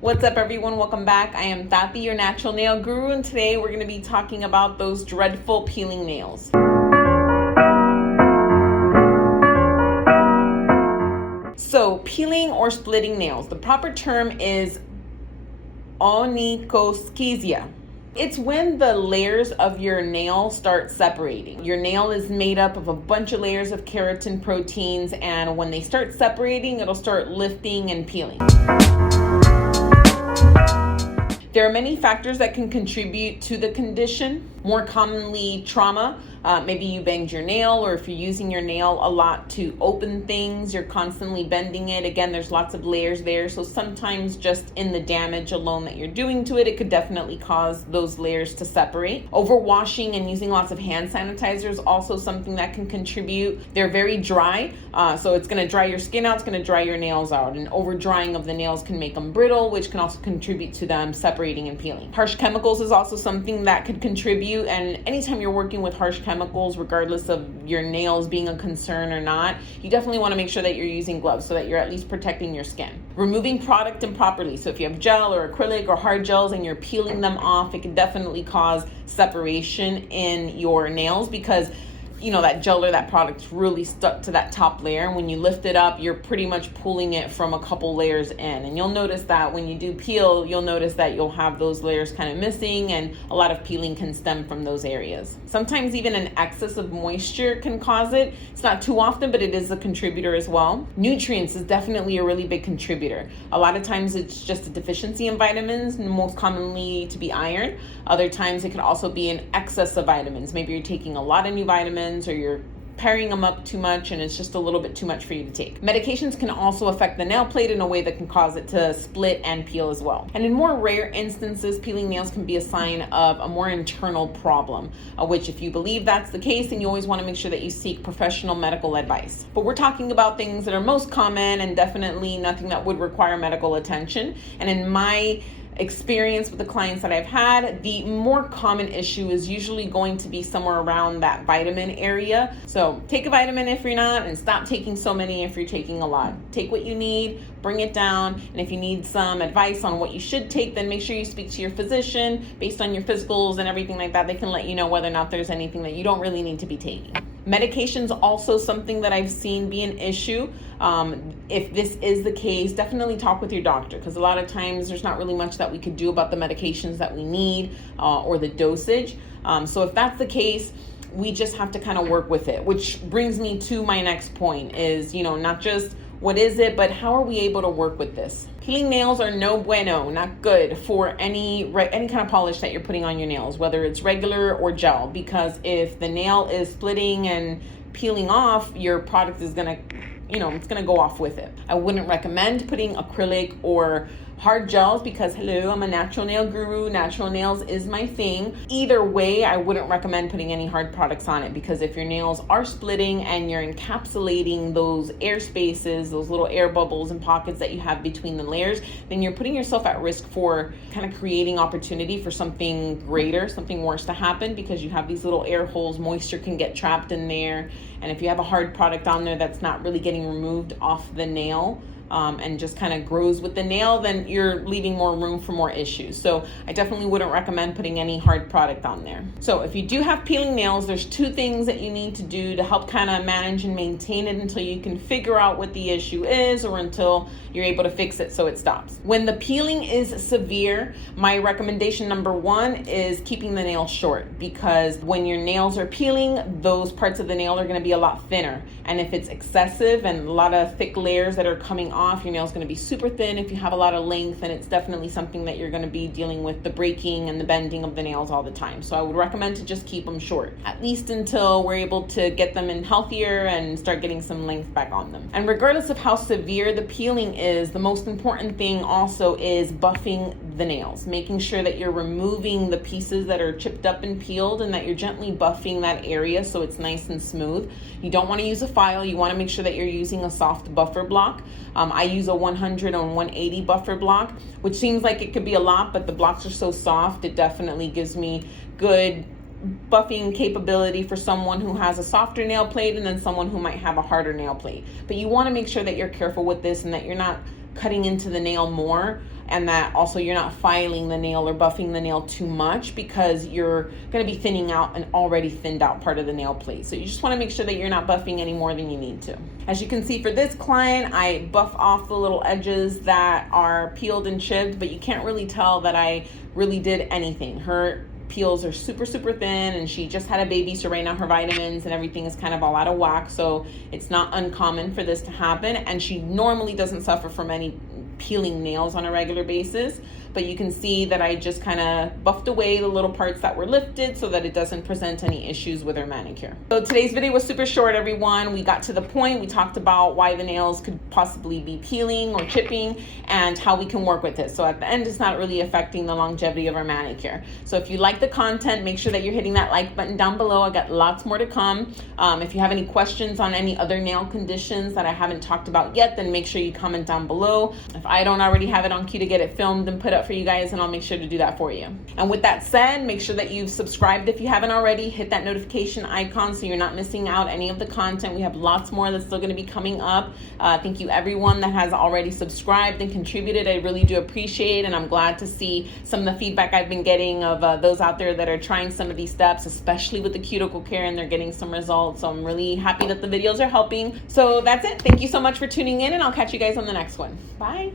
What's up, everyone? Welcome back. I am Tati, your natural nail guru, and today we're going to be talking about those dreadful peeling nails. So, peeling or splitting nails. The proper term is Onychoschizia. It's when the layers of your nail start separating. Your nail is made up of a bunch of layers of keratin proteins, and when they start separating, it'll start lifting and peeling. There are many factors that can contribute to the condition. More commonly, trauma. Maybe you banged your nail, or if you're using your nail a lot to open things, you're constantly bending it. Again, there's lots of layers there. So sometimes just in the damage alone that you're doing to it, it could definitely cause those layers to separate. Overwashing and using lots of hand sanitizer is also something that can contribute. They're very dry, so it's going to dry your skin out, it's going to dry your nails out. And over drying of the nails can make them brittle, which can also contribute to them separating and peeling. Harsh chemicals is also something that could contribute. And anytime you're working with harsh chemicals, regardless of your nails being a concern or not, you definitely want to make sure that you're using gloves so that you're at least protecting your skin. Removing product improperly. So if you have gel or acrylic or hard gels and you're peeling them off, it can definitely cause separation in your nails because that gel or that product's really stuck to that top layer. And when you lift it up, you're pretty much pulling it from a couple layers in. And you'll notice that when you do peel, you'll notice that you'll have those layers kind of missing, and a lot of peeling can stem from those areas. Sometimes even an excess of moisture can cause it. It's not too often, but it is a contributor as well. Nutrients is definitely a really big contributor. A lot of times it's just a deficiency in vitamins, most commonly to be iron. Other times it could also be an excess of vitamins. Maybe you're taking a lot of new vitamins, or you're pairing them up too much and it's just a little bit too much for you to take. Medications can also affect the nail plate in a way that can cause it to split and peel as well. And in more rare instances, peeling nails can be a sign of a more internal problem, which if you believe that's the case, then you always want to make sure that you seek professional medical advice. But we're talking about things that are most common and definitely nothing that would require medical attention. And in my experience with the clients that I've had, the more common issue is usually going to be somewhere around that vitamin area. So take a vitamin if you're not, and stop taking so many if you're taking a lot. Take what you need, bring it down, and if you need some advice on what you should take, then make sure you speak to your physician. Based on your physicals and everything like that, they can let you know whether or not there's anything that you don't really need to be taking. Medication's also something that I've seen be an issue. If this is the case, definitely talk with your doctor, because a lot of times there's not really much that we could do about the medications that we need or the dosage. So if that's the case, we just have to kind of work with it, which brings me to my next point is, not just what is it, but how are we able to work with this? Peeling nails are no bueno, not good for any kind of polish that you're putting on your nails, whether it's regular or gel, because if the nail is splitting and peeling off, your product is gonna, it's gonna go off with it. I wouldn't recommend putting acrylic or hard gels because, hello, I'm a natural nail guru. Natural nails is my thing. Either way, I wouldn't recommend putting any hard products on it, because if your nails are splitting and you're encapsulating those air spaces, those little air bubbles and pockets that you have between the layers, then you're putting yourself at risk for kind of creating opportunity for something greater, something worse to happen, because you have these little air holes. Moisture can get trapped in there. And if you have a hard product on there that's not really getting removed off the nail, and just kind of grows with the nail, then you're leaving more room for more issues. So I definitely wouldn't recommend putting any hard product on there. So if you do have peeling nails, there's two things that you need to do to help kind of manage and maintain it until you can figure out what the issue is, or until you're able to fix it so it stops. When the peeling is severe, my recommendation number one is keeping the nail short, because when your nails are peeling, those parts of the nail are going to be a lot thinner. And if it's excessive and a lot of thick layers that are coming off, your nail's going to be super thin. If you have a lot of length, and it's definitely something that you're going to be dealing with the breaking and the bending of the nails all the time. So I would recommend to just keep them short, at least until we're able to get them in healthier and start getting some length back on them. And regardless of how severe the peeling is, the most important thing also is buffing the nails, making sure that you're removing the pieces that are chipped up and peeled, and that you're gently buffing that area so it's nice and smooth. You don't want to use a file. You want to make sure that you're using a soft buffer block. I use a 100 and 180 buffer block, which seems like it could be a lot, but the blocks are so soft, it definitely gives me good buffing capability for someone who has a softer nail plate and then someone who might have a harder nail plate. But you want to make sure that you're careful with this and that you're not cutting into the nail more and that also you're not filing the nail or buffing the nail too much, because you're going to be thinning out an already thinned out part of the nail plate. So you just want to make sure that you're not buffing any more than you need to. As you can see for this client, I buff off the little edges that are peeled and chipped, but you can't really tell that I really did anything. Her peels are super thin, and she just had a baby, so right now her vitamins and everything is kind of all out of whack, so it's not uncommon for this to happen. And she normally doesn't suffer from any peeling nails on a regular basis, but you can see that I just kind of buffed away the little parts that were lifted so that it doesn't present any issues with her manicure. So today's video was super short, everyone. We got to the point. We talked about why the nails could possibly be peeling or chipping and how we can work with it. So at the end, it's not really affecting the longevity of our manicure. So if you like the content, make sure that you're hitting that like button down below. I got lots more to come. If you have any questions on any other nail conditions that I haven't talked about yet, then make sure you comment down below. If I don't already have it on cue to get it filmed and put up for you guys, and I'll make sure to do that for you. And with that said, make sure that you've subscribed if you haven't already. Hit that notification icon so you're not missing out any of the content. We have lots more that's still going to be coming up. Thank you everyone that has already subscribed and contributed. I really do appreciate, and I'm glad to see some of the feedback I've been getting of those out there that are trying some of these steps, especially with the cuticle care, and they're getting some results. So I'm really happy that the videos are helping. So that's it. Thank you so much for tuning in, and I'll catch you guys on the next one. Bye.